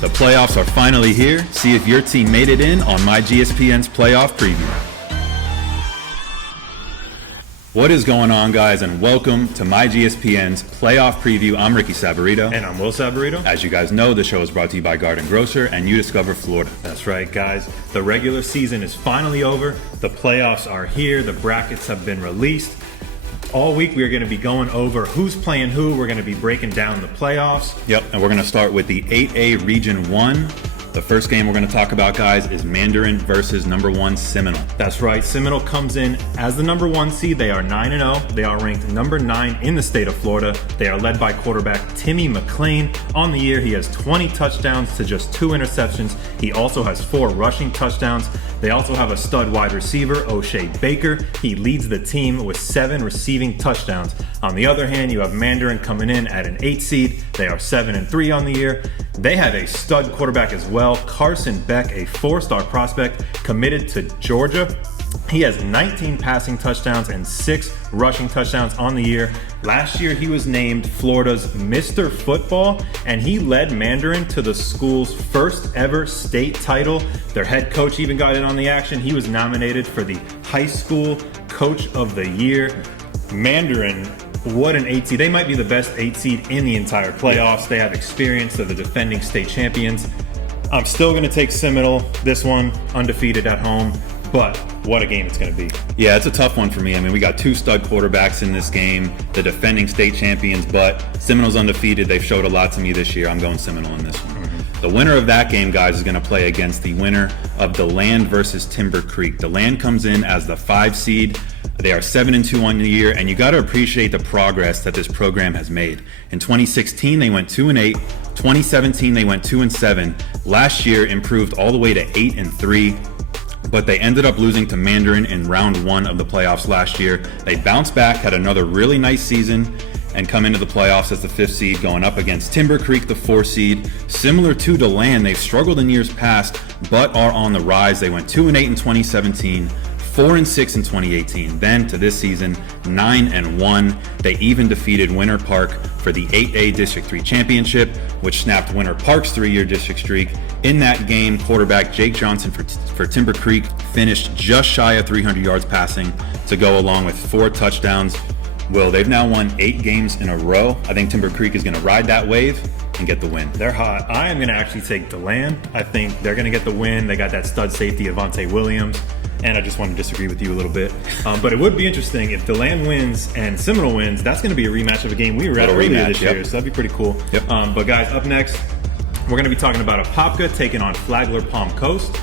The playoffs are finally here. See if your team made it in on myGSPN's playoff preview. What is going on, guys, and welcome to myGSPN's playoff preview. I'm Ricky Saborido. And I'm Will Saborido. As you guys know, the show is brought to you by Garden Grocer and You Discover Florida. That's right, guys. The regular season is finally over. The playoffs are here. The brackets have been released. All week we're going to be going over who's playing who. We're going to be breaking down the playoffs. Yep, and we're going to start with the 8A Region 1. The first game we're going to talk about, guys, is Mandarin versus number 1 Seminole. That's right. Seminole comes in as the number 1 seed. They are 9-0. They are ranked number 9 in the state of Florida. They are led by quarterback Timmy McClain. On the year, he has 20 touchdowns to just 2 interceptions. He also has 4 rushing touchdowns. They also have a stud wide receiver, O'Shea Baker. He leads the team with 7 receiving touchdowns. On the other hand, you have Mandarin coming in at an 8 seed. They are 7-3 on the year. They have a stud quarterback as well, Carson Beck, a 4-star prospect committed to Georgia. He has 19 passing touchdowns and 6 rushing touchdowns on the year. Last year, he was named Florida's Mr. Football, and he led Mandarin to the school's first ever state title. Their head coach even got in on the action. He was nominated for the High School Coach of the Year. Mandarin, what an 8 seed. They might be the best 8 seed in the entire playoffs. They have experience. They're the defending state champions. I'm still going to take Seminole, this one, undefeated at home, but what a game it's going to be. Yeah, it's a tough one for me. I mean, we got 2 stud quarterbacks in this game, the defending state champions, but Seminole's undefeated. They've showed a lot to me this year. I'm going Seminole in this one. The winner of that game, guys, is going to play against the winner of DeLand versus Timber Creek. DeLand comes in as the 5 seed. They are 7-2 on the year, and you got to appreciate the progress that this program has made. In 2016, they went 2-8. 2017, they went 2-7. Last year, improved all the way to 8-3. But they ended up losing to Mandarin in round 1 of the playoffs last year. They bounced back, had another really nice season, and come into the playoffs as the 5th seed, going up against Timber Creek, the 4 seed. Similar to DeLand, they've struggled in years past, but are on the rise. They went 2-8 in 2017. 4-6 in 2018. Then to this season, 9-1. They even defeated Winter Park for the 8A District 3 championship, which snapped Winter Park's 3-year district streak. In that game, quarterback Jake Johnson for Timber Creek finished just shy of 300 yards passing to go along with 4 touchdowns. Well, they've now won 8 games in a row. I think Timber Creek is going to ride that wave and get the win. They're hot. I am going to actually take DeLand. I think they're going to get the win. They got that stud safety, Avante Williams. And I just want to disagree with you a little bit. But it would be interesting if DeLand wins and Seminole wins. That's going to be a rematch of a game we were at earlier this year. So that'd be pretty cool. Yep. But guys, up next, we're going to be talking about Apopka taking on Flagler Palm Coast.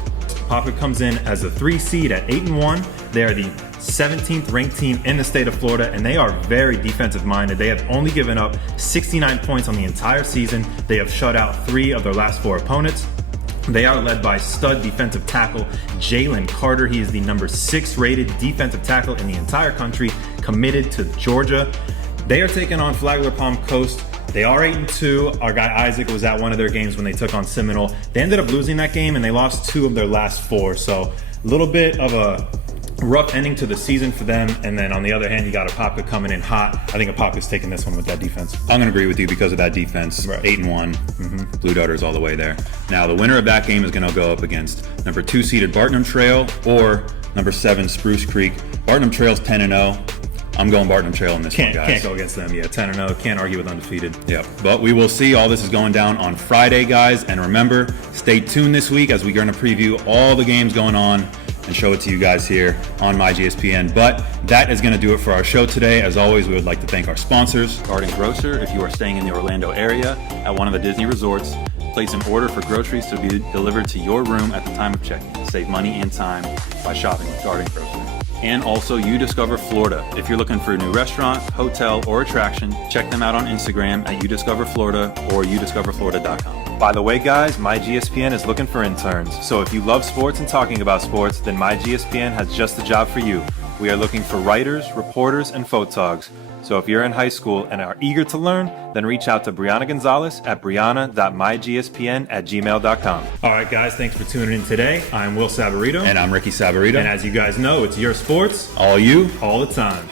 Apopka comes in as a 3 seed at 8-1. They are the 17th ranked team in the state of Florida, and they are very defensive minded. They have only given up 69 points on the entire season. They have shut out 3 of their last 4 opponents. They are led by stud defensive tackle Jalen Carter. He is the number 6 rated defensive tackle in the entire country, committed to Georgia. They are taking on Flagler Palm Coast. They are 8-2. Our guy Isaac was at one of their games when they took on Seminole. They ended up losing that game, and they lost 2 of their last 4. So a little bit of a rough ending to the season for them. And then on the other hand, you got Apopka coming in hot. I think Apopka's taking this one with that defense. I'm going to agree with you because of that defense. Right. 8-1. Blue Darters all the way there. Now, the winner of that game is going to go up against number 2 seeded Bartnum Trail or number 7 Spruce Creek. Bartnum Trail's 10-0. I'm going Bartnum Trail in this one, guys. Can't go against them. Yeah, 10-0. Can't argue with undefeated. Yep. But we will see. All this is going down on Friday, guys. And remember, stay tuned this week as we're going to preview all the games going on and show it to you guys here on myGSPN. But that is going to do it for our show today. As always, we would like to thank our sponsors. Garden Grocer, if you are staying in the Orlando area at one of the Disney resorts, place an order for groceries to be delivered to your room at the time of check-in. Save money and time by shopping with Garden Grocer. And also You Discover Florida. If you're looking for a new restaurant, hotel, or attraction, check them out on Instagram at YouDiscoverFlorida or YouDiscoverFlorida.com. By the way, guys, myGSPN is looking for interns. So if you love sports and talking about sports, then myGSPN has just the job for you. We are looking for writers, reporters, and photogs. So if you're in high school and are eager to learn, then reach out to Brianna Gonzalez at brianna.mygspn@gmail.com. All right, guys, thanks for tuning in today. I'm Will Saborido. And I'm Ricky Saborido. And as you guys know, it's your sports. All you. All the time.